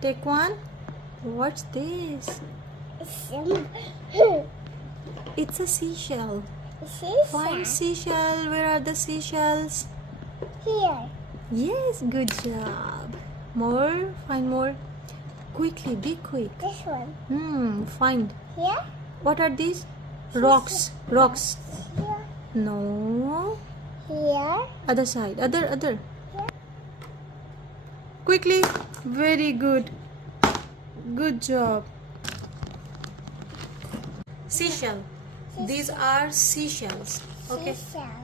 Take one. What's this? It's a seashell. Find seashell. Where are the seashells? Here. Yes, good job. More. Find more. Quickly, be quick. This one. Find. Here. What are these? Rocks. Rocks. Here. No. Here. Other side. Other. Here. Quickly. Very good. Good job. Seashell. These are seashells. Okay. Seashells.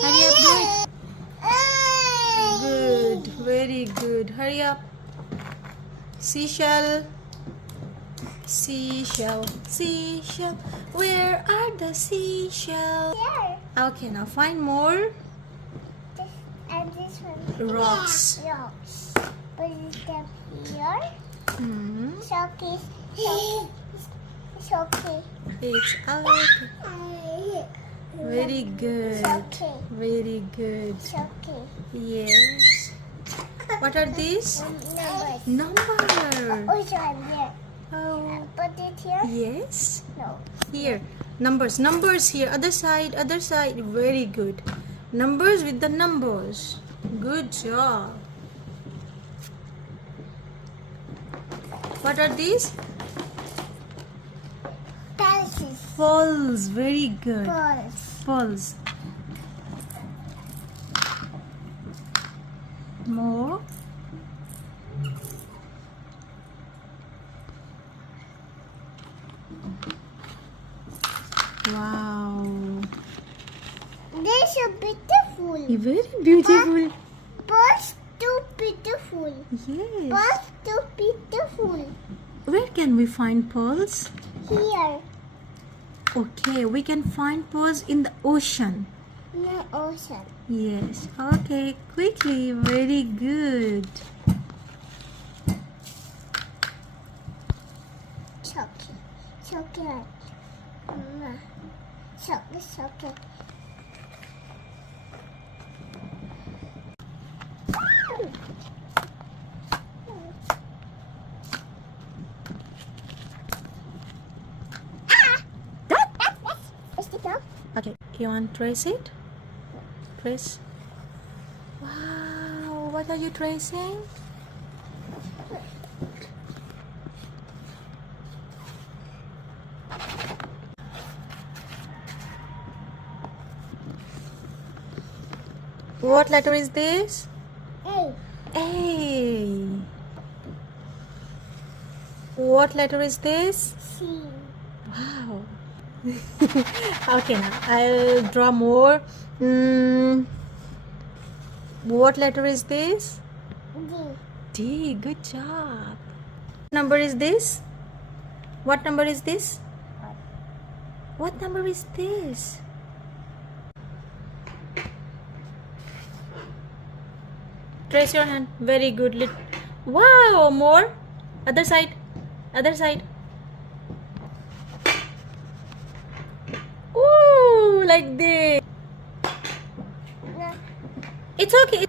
Hurry up, do it. Good. Very good. Hurry up. Seashell. Seashell. Seashell. Where are the seashells? Here. Okay, now find more This and this one. rocks. Rocks. Put them here. Hmm. Shocky. Shocky. It's okay. Very good. Shocky. Very good. Shocky. Yes. What are these? Numbers. Number. Oh, sorry. Here. Oh. Put it here. Yes. No. Here. Numbers. Numbers here. Other side. Other side. Very good. Numbers with the numbers. Good job. What are these? Palaces. Falls. Very good. Balls. Falls. More. Wow. They're so beautiful. Very beautiful. Balls too beautiful. Yes. Balls too beautiful. Where can we find pearls? Here. Okay, we can find pearls in the ocean. In the ocean. Yes. Okay, quickly. Very good. Chocolate. Chocolate. Chocolate. Chocolate. Okay, you want to trace it? Trace. Wow, what are you tracing? What letter is this? A. A. What letter is this? C. Wow. Okay, now I'll draw more. What letter is this? D. D. Good job. What number is this? What number is this? What number is this? Trace your hand. Very good. Wow, more. Other side. Other side. Ooh, like this. No. It's okay.